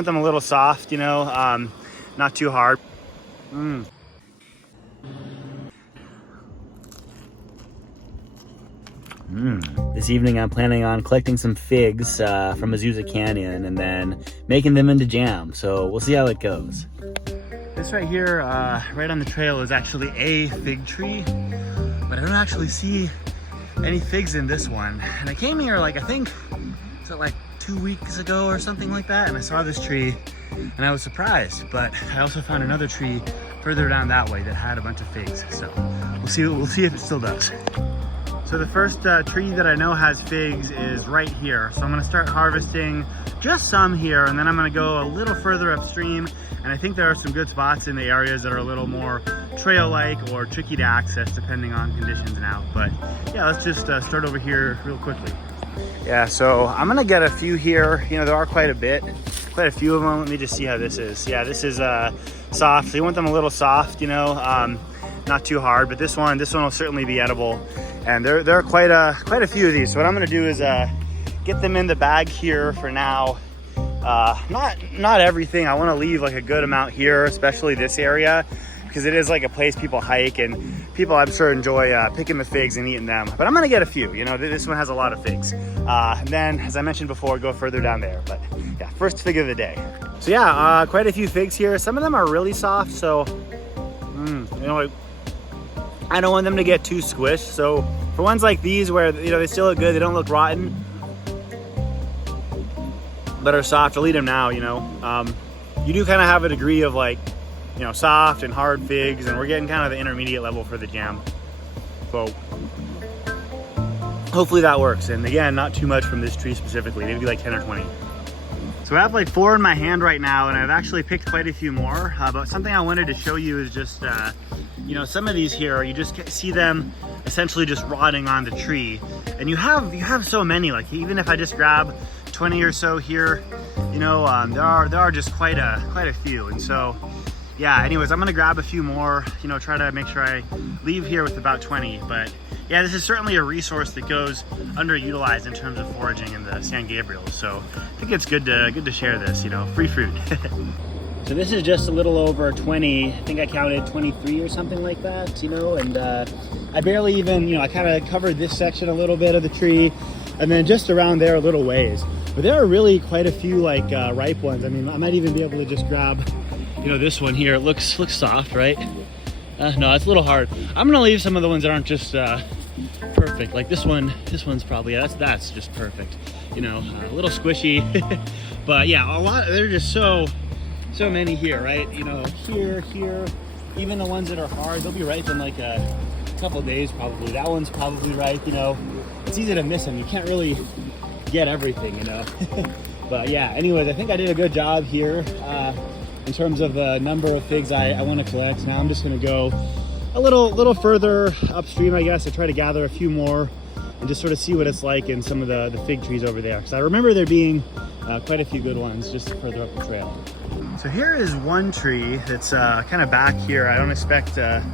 Want them a little soft, you know, not too hard. This evening I'm planning on collecting some figs from Azusa Canyon and then making them into jam. So we'll see how it goes. This right here, right on the trail, is actually a fig tree, but I don't actually see any figs in this one. And I came here like, I think, was it like 2 weeks ago or something like that? And I saw this tree and I was surprised, but I also found another tree further down that way that had a bunch of figs. So we'll see if it still does. So the first tree that I know has figs is right here. So I'm gonna start harvesting just some here, and then I'm gonna go a little further upstream. And I think there are some good spots in the areas that are a little more trail-like or tricky to access depending on conditions now. But yeah, let's just start over here real quickly. Yeah, so I'm gonna get a few here. You know, there are quite a few of them. Let me just see how this is. Yeah, this is soft. So you want them a little soft, you know, not too hard. But this one will certainly be edible. And there are quite a few of these. So what I'm gonna do is get them in the bag here for now. Not everything. I want to leave like a good amount here, especially this area, because it is like a place people hike and people, I'm sure, enjoy picking the figs and eating them. But I'm gonna get a few. You know, this one has a lot of figs. And then, as I mentioned before, go further down there. But yeah, first fig of the day. So yeah, quite a few figs here. Some of them are really soft, so you know, I don't want them to get too squished. So for ones like these where, you know, they still look good, they don't look rotten, but are soft, I'll eat them now, you know. You do kind of have a degree of like, you know, soft and hard figs, and we're getting kind of the intermediate level for the jam. So hopefully that works. And again, not too much from this tree specifically, maybe like 10 or 20. So I have like 4 in my hand right now, and I've actually picked quite a few more. But something I wanted to show you is just, you know, some of these here, you just see them essentially just rotting on the tree. And you have so many, like even if I just grab 20 or so here, you know, there are just quite a few. And so yeah, anyways, I'm gonna grab a few more, you know, try to make sure I leave here with about 20. But yeah, this is certainly a resource that goes underutilized in terms of foraging in the San Gabriel. So I think it's good to share this, you know, free fruit. So this is just a little over 20. I think I counted 23 or something like that, you know, and I barely even, you know, I kind of covered this section a little bit of the tree, and then just around there a little ways. But there are really quite a few like ripe ones. I mean, I might even be able to just grab, you know, this one here. It looks soft, right? No, it's a little hard. I'm gonna leave some of the ones that aren't just perfect. Like this one's probably, yeah, that's just perfect. You know, a little squishy, but yeah, a lot. They're just so many here, right? You know, here, even the ones that are hard, they'll be ripe in like a couple days probably. That one's probably ripe. You know, it's easy to miss them. You can't really get everything, you know. But yeah, anyways, I think I did a good job here in terms of the number of figs I want to collect. Now I'm just going to go a little further upstream, I guess, to try to gather a few more and just sort of see what it's like in some of the fig trees over there, because I remember there being quite a few good ones just further up the trail. So here is one tree that's kind of back here. I don't expect a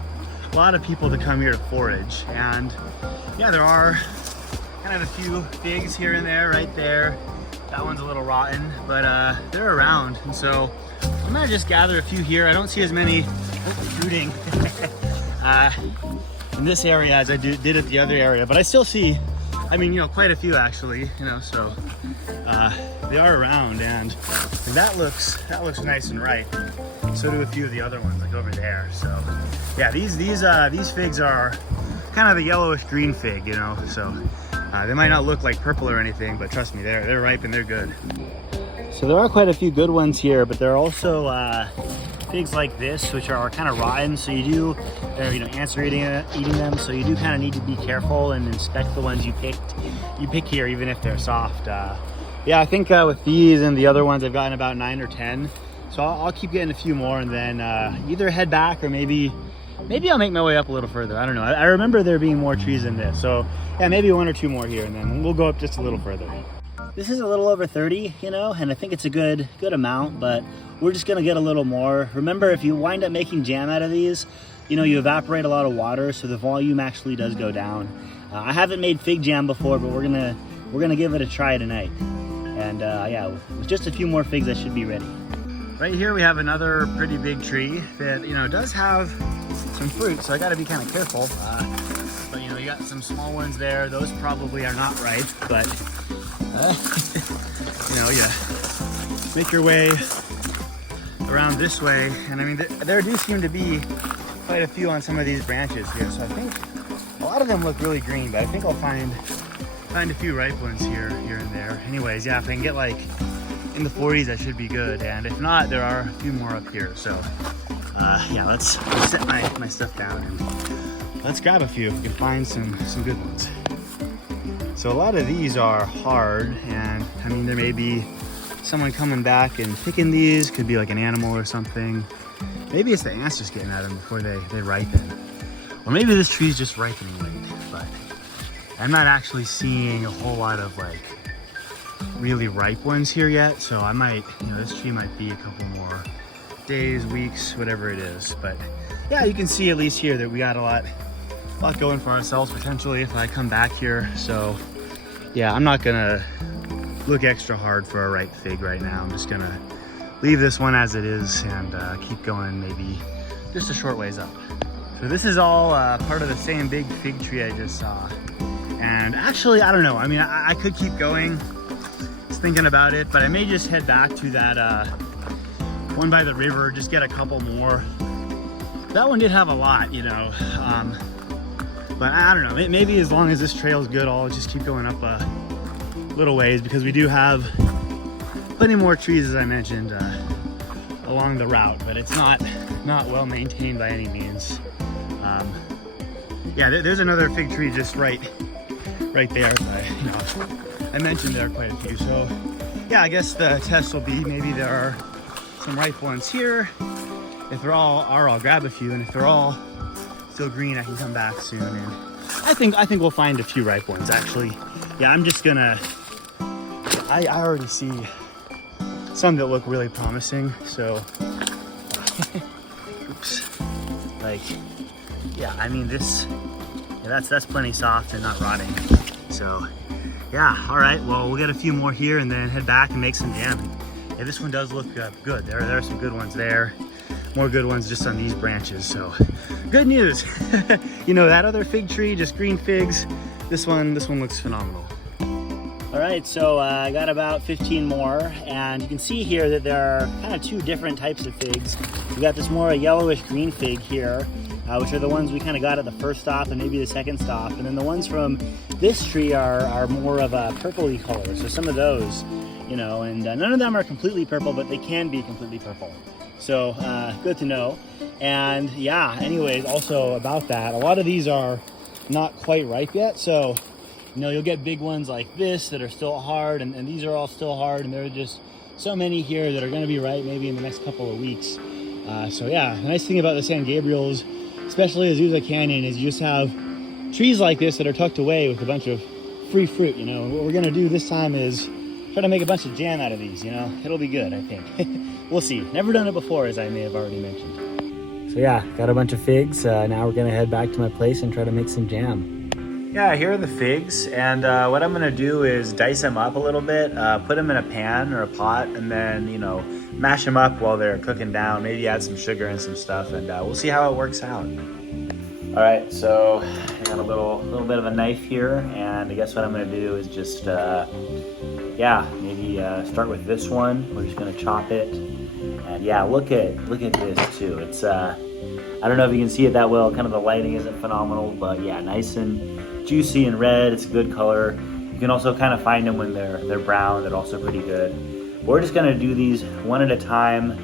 lot of people to come here to forage, and yeah, there are kind of a few figs here and there, right there. That one's a little rotten, but they're around, and so I'm gonna just gather a few here. I don't see as many shooting in this area as I did at the other area, but I still see, I mean, you know, quite a few actually, you know, so they are around, and that looks nice and ripe. So do a few of the other ones, like over there. So yeah, these figs are kind of the yellowish green fig, you know, so they might not look like purple or anything, but trust me, they're ripe and they're good. So there are quite a few good ones here, but there are also figs like this, which are kind of rotten. So you know, ants are eating them. So you do kind of need to be careful and inspect the ones you pick here, even if they're soft. Yeah, I think with these and the other ones, I've gotten about 9 or 10. So I'll keep getting a few more, and then either head back or maybe I'll make my way up a little further. I don't know. I remember there being more trees in this. So yeah, maybe 1 or 2 more here, and then we'll go up just a little further. This is a little over 30, you know, and I think it's a good amount, but we're just gonna get a little more. Remember, if you wind up making jam out of these, you know, you evaporate a lot of water, so the volume actually does go down. I haven't made fig jam before, but we're gonna give it a try tonight. And yeah, with just a few more figs, I should be ready. Right here we have another pretty big tree that, you know, does have some fruit, so I got to be kind of careful. But you know, you got some small ones there. Those probably are not ripe, but you know, yeah, make your way around this way. And I mean, there do seem to be quite a few on some of these branches here. So I think a lot of them look really green, but I think I'll find a few ripe ones here and there. Anyways, yeah, if I can get like in the 40s, I should be good. And if not, there are a few more up here. So yeah, let's set my stuff down and let's grab a few if we can find some good ones. So a lot of these are hard, and I mean, there may be someone coming back and picking these. Could be like an animal or something. Maybe it's the ants just getting at them before they ripen. Or maybe this tree's just ripening late, but I'm not actually seeing a whole lot of like really ripe ones here yet. So I might, you know, this tree might be a couple more days, weeks, whatever it is. But yeah, you can see at least here that we got a lot going for ourselves potentially if I come back here. So yeah, I'm not gonna look extra hard for a ripe fig right now. I'm just gonna leave this one as it is and keep going maybe just a short ways up. So this is all part of the same big fig tree I just saw. And actually, I don't know. I mean, I could keep going, just thinking about it, but I may just head back to that one by the river, just get a couple more. That one did have a lot, you know. But I don't know, maybe as long as this trail is good, I'll just keep going up a little ways, because we do have plenty more trees, as I mentioned, along the route, but it's not well maintained by any means. Yeah, there's another fig tree just right there. You know, I mentioned there are quite a few. So yeah, I guess the test will be maybe there are some ripe ones here. If they're all are, I'll grab a few, and if they're all still green, I can come back soon. And I think we'll find a few ripe ones actually. Yeah, I'm just gonna. I already see some that look really promising. So, oops. Like, yeah, I mean this. Yeah, that's plenty soft and not rotting. So, yeah. All right. Well, we'll get a few more here and then head back and make some jam. Yeah, this one does look good. There are some good ones there. More good ones just on these branches. So, good news. You know, that other fig tree, just green figs. This one looks phenomenal. All right, so I got about 15 more, and you can see here that there are kind of two different types of figs. We got this more yellowish green fig here, which are the ones we kind of got at the first stop and maybe the second stop. And then the ones from this tree are more of a purpley color. So some of those, you know, and none of them are completely purple, but they can be completely purple. So good to know. And yeah, anyways, also about that, a lot of these are not quite ripe yet. So, you know, you'll get big ones like this that are still hard, and these are all still hard, and there are just so many here that are going to be ripe maybe in the next couple of weeks. So yeah, the nice thing about the San Gabriels, especially Azusa Canyon, is you just have trees like this that are tucked away with a bunch of free fruit. You know, and what we're going to do this time is try to make a bunch of jam out of these. You know, it'll be good, I think. We'll see. Never done it before, as I may have already mentioned. So yeah, got a bunch of figs. Now we're going to head back to my place and try to make some jam. Yeah, here are the figs, and what I'm gonna do is dice them up a little bit, put them in a pan or a pot, and then, you know, mash them up while they're cooking down, maybe add some sugar and some stuff, and we'll see how it works out. All right, so I got a little bit of a knife here, and I guess what I'm gonna do is just, yeah, maybe start with this one. We're just gonna chop it, and yeah, look at this too. It's, I don't know if you can see it that well, kind of the lighting isn't phenomenal, but yeah, nice and juicy and red. It's a good color. You can also kind of find them when they're brown. They're also pretty good. We're just gonna do these one at a time,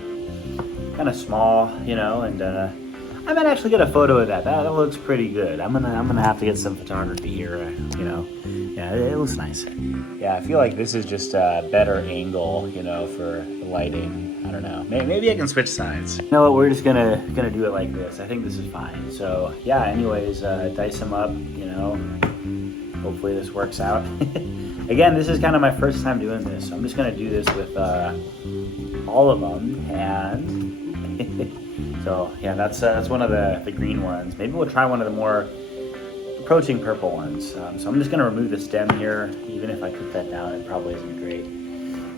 kind of small, you know. And I might actually get a photo of that. That looks pretty good. I'm gonna have to get some photography here, you know. Yeah, it looks nice. Yeah, I feel like this is just a better angle, you know, for the lighting. I don't know. Maybe I can switch sides. You know what? We're just gonna do it like this. I think this is fine. So yeah. Anyways, dice them up. You know. Hopefully this works out. Again, this is kind of my first time doing this, so I'm just gonna do this with all of them. And so yeah, that's one of the green ones. Maybe we'll try one of the more approaching purple ones. So I'm just gonna remove the stem here. Even if I cook that down, it probably isn't great.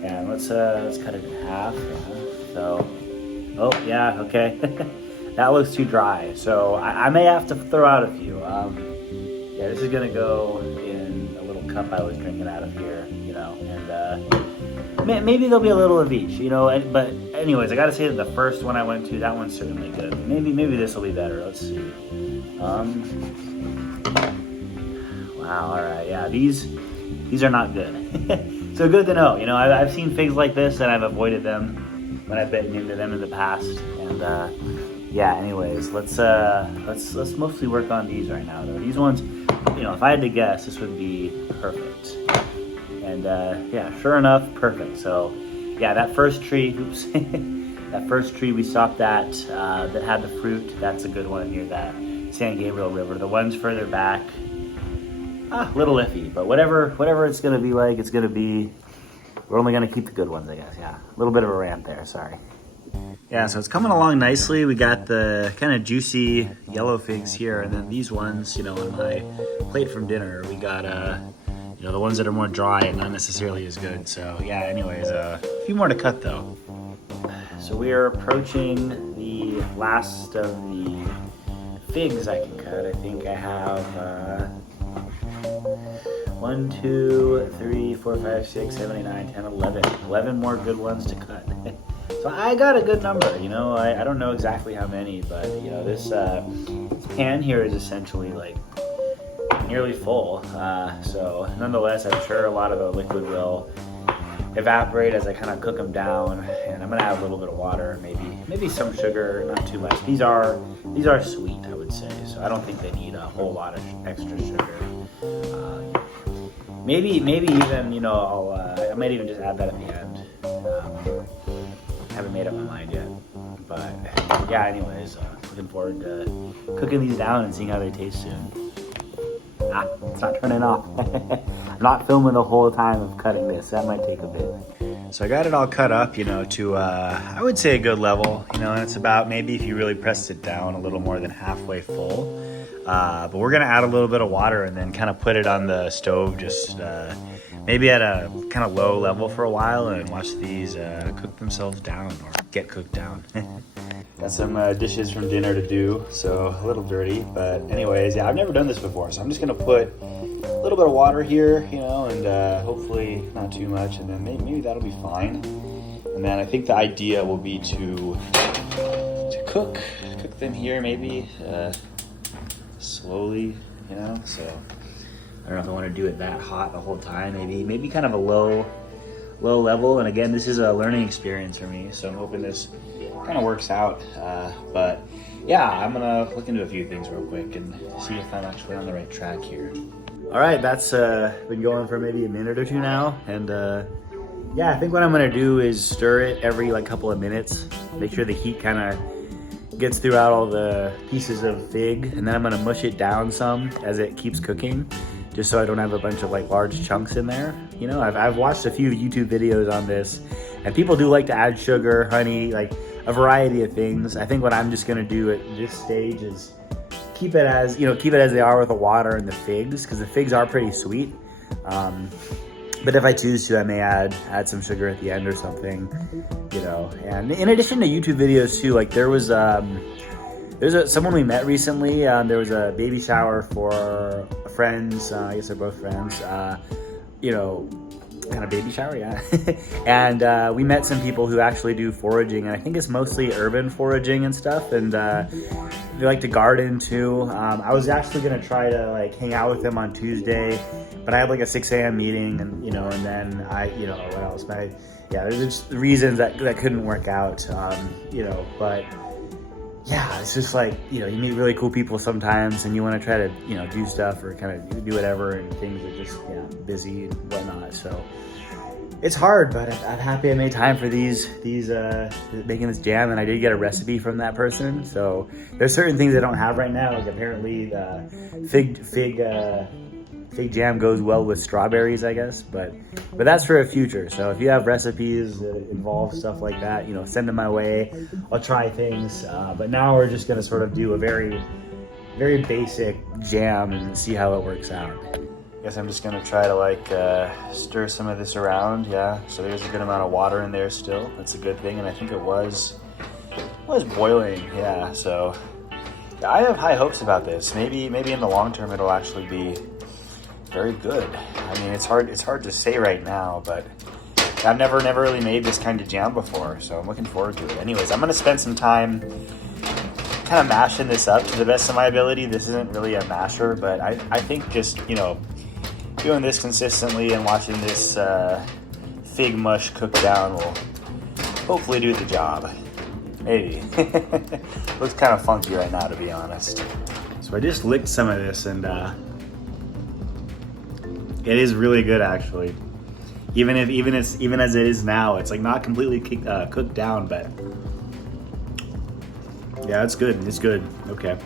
And let's cut it in half. So, oh yeah, okay. That looks too dry. So I may have to throw out a few. Yeah, this is gonna go in a little cup I was drinking out of here, you know, and maybe there'll be a little of each, you know. But anyways, I gotta say that the first one I went to, that one's certainly good. Maybe this will be better. Let's see. Wow. All right. Yeah, these are not good. So good to know. You know, I've seen figs like this and I've avoided them when I've bitten into them in the past. And yeah. Anyways, let's mostly work on these right now. Though these ones, you know, if I had to guess, this would be perfect. And yeah, sure enough, perfect. So yeah, that first tree. Oops. That first tree we stopped at that had the fruit. That's a good one near that San Gabriel River. The ones further back, a little iffy, but whatever it's gonna be like, it's gonna be. We're only gonna keep the good ones, I guess. Yeah, a little bit of a rant there. Sorry. Yeah, so it's coming along nicely. We got the kind of juicy yellow figs here, and then these ones, you know, on my plate from dinner, we got you know, the ones that are more dry and not necessarily as good. So yeah, anyways, a few more to cut though. So we are approaching the last of the figs I can cut. I think I have 1, 2, 3, 4, 5, 6, 7, 8, 9, 10, 11 more good ones to cut. So I got a good number, you know. I don't know exactly how many, but you know, this pan here is essentially like nearly full. So nonetheless, I'm sure a lot of the liquid will evaporate as I kind of cook them down, and I'm gonna add a little bit of water, maybe some sugar, not too much. These are sweet, I would say, so I don't think they need a whole lot of extra sugar. Maybe even, you know, I might even just add that at the end. Haven't made up my mind yet, but yeah. Anyways, looking forward to cooking these down and seeing how they taste soon. It's not turning off. I'm not filming the whole time of cutting this. That might take a bit. So I got it all cut up, you know, to I would say a good level, you know, and it's about, maybe if you really pressed it down, a little more than halfway full. But we're gonna add a little bit of water and then kind of put it on the stove, just maybe at a kind of low level for a while, and watch these cook themselves down, or get cooked down. Got some dishes from dinner to do, so a little dirty, but anyways, yeah, I've never done this before, so I'm just gonna put a little bit of water here, you know, and hopefully not too much, and then maybe that'll be fine. And then I think the idea will be to cook them here, maybe slowly, you know. So I don't know if I want to do it that hot the whole time. Maybe kind of a low level. And again, this is a learning experience for me, so I'm hoping this kind of works out. But yeah, I'm gonna look into a few things real quick and see if I'm actually on the right track here. All right, that's been going for maybe a minute or two now, and yeah, I think what I'm gonna do is stir it every like couple of minutes, make sure the heat kind of gets throughout all the pieces of fig, and then I'm gonna mush it down some as it keeps cooking, just so I don't have a bunch of like large chunks in there. You know, I've watched a few YouTube videos on this, and people do like to add sugar, honey, like a variety of things. I think what I'm just gonna do at this stage is keep it as they are with the water and the figs, because the figs are pretty sweet. But if I choose to, I may add some sugar at the end or something, you know. And in addition to YouTube videos too, like there's someone we met recently. There was a baby shower for friends. I guess they're both friends. You know, kind of baby shower, yeah. And we met some people who actually do foraging, and I think it's mostly urban foraging and stuff. And they like to garden too. I was actually gonna try to like hang out with them on Tuesday, but I had like a 6 a.m. meeting, and and then what else? There's just reasons that couldn't work out. But yeah, it's just like, you meet really cool people sometimes, and you want to try to, do stuff or kind of do whatever, and things are just, busy and whatnot. So it's hard, but I'm happy I made time for these making this jam, and I did get a recipe from that person. So there's certain things I don't have right now, like apparently the fig jam goes well with strawberries, I guess, but that's for a future. So if you have recipes that involve stuff like that, send them my way. I'll try things, but now we're just gonna sort of do a very, very basic jam and see how it works out. Guess I'm just gonna try to like stir some of this around. Yeah, so there's a good amount of water in there still. That's a good thing, and I think it was boiling. Yeah, so yeah, I have high hopes about this. Maybe in the long term it'll actually be very good. I mean, it's hard to say right now, but I've never really made this kind of jam before, so I'm looking forward to it. Anyways, I'm gonna spend some time kind of mashing this up to the best of my ability. This isn't really a masher, but I think just, you know, doing this consistently and watching this fig mush cook down will hopefully do the job. Maybe. Looks kind of funky right now, to be honest. So I just licked some of this, and it is really good, actually. Even as it is now, it's like not completely cooked down, but yeah, it's good. It's good. Okay.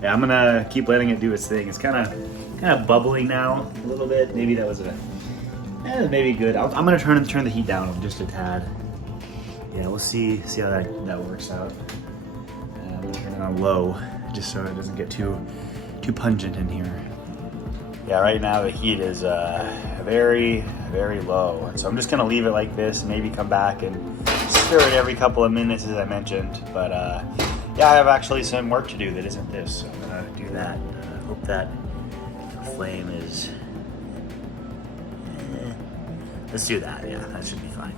Yeah, I'm gonna keep letting it do its thing. It's kind of bubbling now a little bit. Maybe that was maybe good. I'm gonna turn the heat down just a tad. Yeah, we'll see how that works out. I'm gonna turn it on low just so it doesn't get too pungent in here. Yeah, right now the heat is very low, and so I'm just gonna leave it like this. Maybe come back and stir it every couple of minutes, as I mentioned. But yeah, I have actually some work to do that isn't this, so I'm gonna do that. Hope that flame is. Let's do that. Yeah, that should be fine.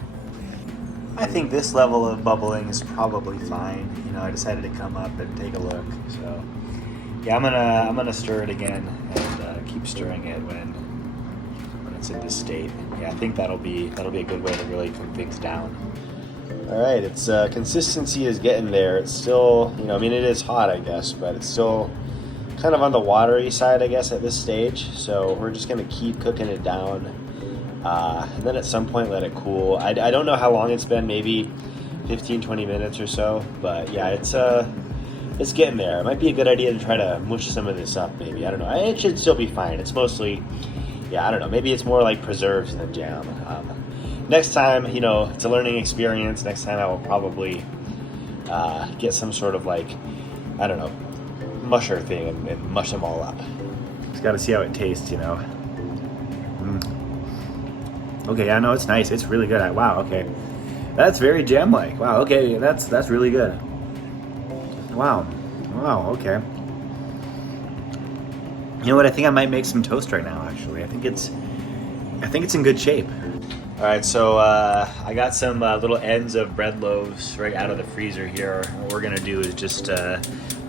I think this level of bubbling is probably fine. You know, I decided to come up and take a look, so yeah, I'm gonna stir it again and keep stirring it when it's in this state. Yeah, I think that'll be a good way to really cook things down. All right, its consistency is getting there. It's still, you know, I mean, it is hot, I guess, but it's still kind of on the watery side, I guess, at this stage. So we're just gonna keep cooking it down, and then at some point let it cool. I don't know how long it's been, maybe 15-20 minutes or so, but yeah, it's getting there. It might be a good idea to try to mush some of this up, maybe. I don't know. It should still be fine. It's mostly, yeah, I don't know. Maybe it's more like preserves than jam. Next time, you know, it's a learning experience. Next time I will probably get some sort of like, I don't know, musher thing and mush them all up. Just got to see how it tastes, you know. Okay, yeah, no, it's nice. It's really good. Wow, okay. That's very jam-like. Wow, okay, that's really good. Wow, okay. You know what? I think I might make some toast right now. Actually, I think it's in good shape. All right, so I got some little ends of bread loaves right out of the freezer here. What we're gonna do is just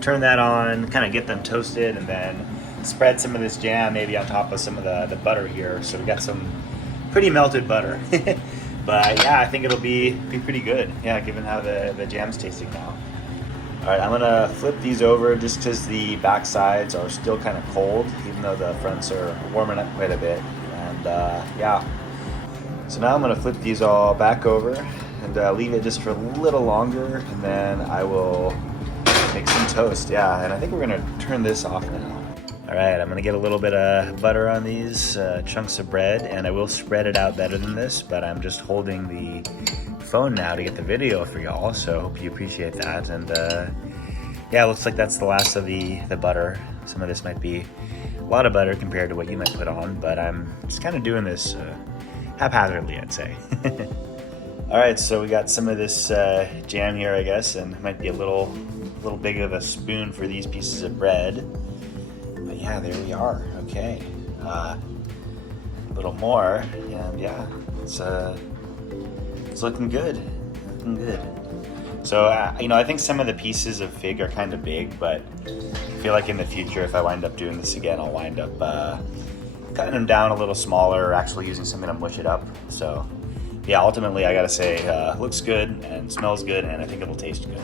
turn that on, kind of get them toasted, and then spread some of this jam maybe on top of some of the butter here. So we got some pretty melted butter. But yeah, I think it'll be pretty good. Yeah, given how the jam's tasting now. All right, I'm gonna flip these over just because the back sides are still kind of cold, even though the fronts are warming up quite a bit. And yeah, so now I'm gonna flip these all back over and leave it just for a little longer, and then I will make some toast. Yeah, and I think we're gonna turn this off now. All right, I'm gonna get a little bit of butter on these chunks of bread, and I will spread it out better than this, but I'm just holding the phone now to get the video for y'all, so hope you appreciate that. And yeah, it looks like that's the last of the butter. Some of this might be a lot of butter compared to what you might put on, but I'm just kind of doing this haphazardly, I'd say. All right, so we got some of this jam here, I guess, and it might be a little big of a spoon for these pieces of bread. But yeah, there we are. Okay, a little more, and yeah, it's looking good. Looking good. So you know, I think some of the pieces of fig are kind of big, but I feel like in the future, if I wind up doing this again, I'll wind up cutting them down a little smaller, or actually using something to mush it up. So yeah, ultimately, I gotta say, looks good and smells good, and I think it'll taste good.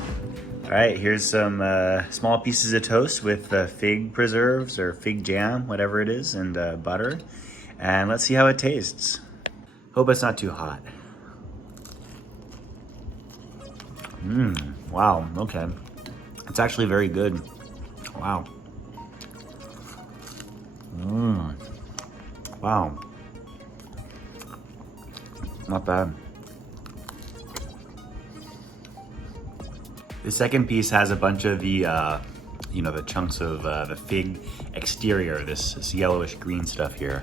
All right, here's some small pieces of toast with fig preserves or fig jam, whatever it is, and butter. And let's see how it tastes. Hope it's not too hot. Wow, okay. It's actually very good. Wow. Wow. Not bad. The second piece has a bunch of the, you know, the chunks of the fig exterior, this yellowish green stuff here.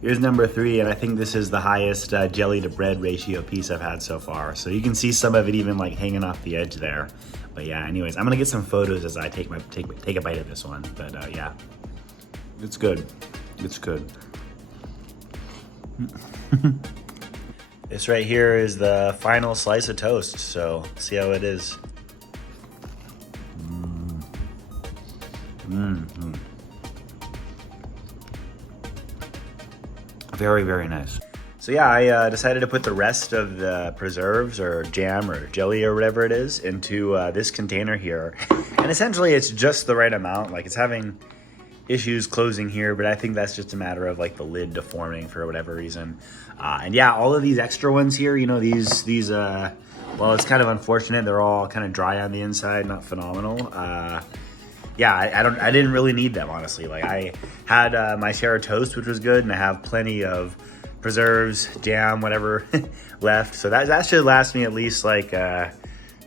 Here's number 3, and I think this is the highest jelly to bread ratio piece I've had so far. So you can see some of it even like hanging off the edge there. But yeah, anyways, I'm gonna get some photos as I take a bite of this one. But yeah, it's good. It's good. This right here is the final slice of toast. So see how it is. Very, very nice. So yeah, I decided to put the rest of the preserves or jam or jelly or whatever it is into this container here. And essentially it's just the right amount. Like it's having issues closing here, but I think that's just a matter of like the lid deforming for whatever reason. And yeah, all of these extra ones here, you know, these well, it's kind of unfortunate. They're all kind of dry on the inside, not phenomenal. Yeah, I didn't really need them, honestly. Like I had my share of toast, which was good, and I have plenty of preserves, jam, whatever left. So that should last me at least like, I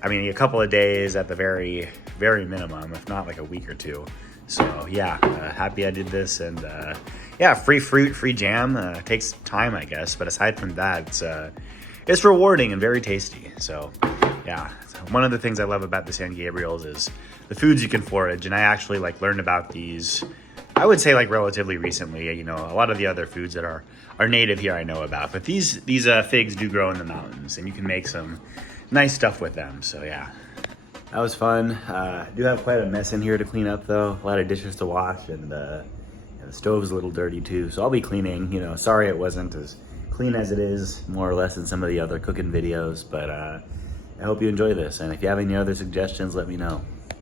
mean, a couple of days at the very, very minimum, if not like a week or two. So yeah, happy I did this, and yeah, free fruit, free jam. Takes time, I guess, but aside from that, it's rewarding and very tasty. So yeah, one of the things I love about the San Gabriels is the foods you can forage, and I actually like learned about these, I would say like relatively recently. You know, a lot of the other foods that are native here I know about, but these figs do grow in the mountains, and you can make some nice stuff with them. So yeah, that was fun. Do have quite a mess in here to clean up though. A lot of dishes to wash, and the stove's a little dirty too. So I'll be cleaning. You know, sorry it wasn't as clean as it is, more or less, in some of the other cooking videos, but I hope you enjoy this, and if you have any other suggestions, let me know.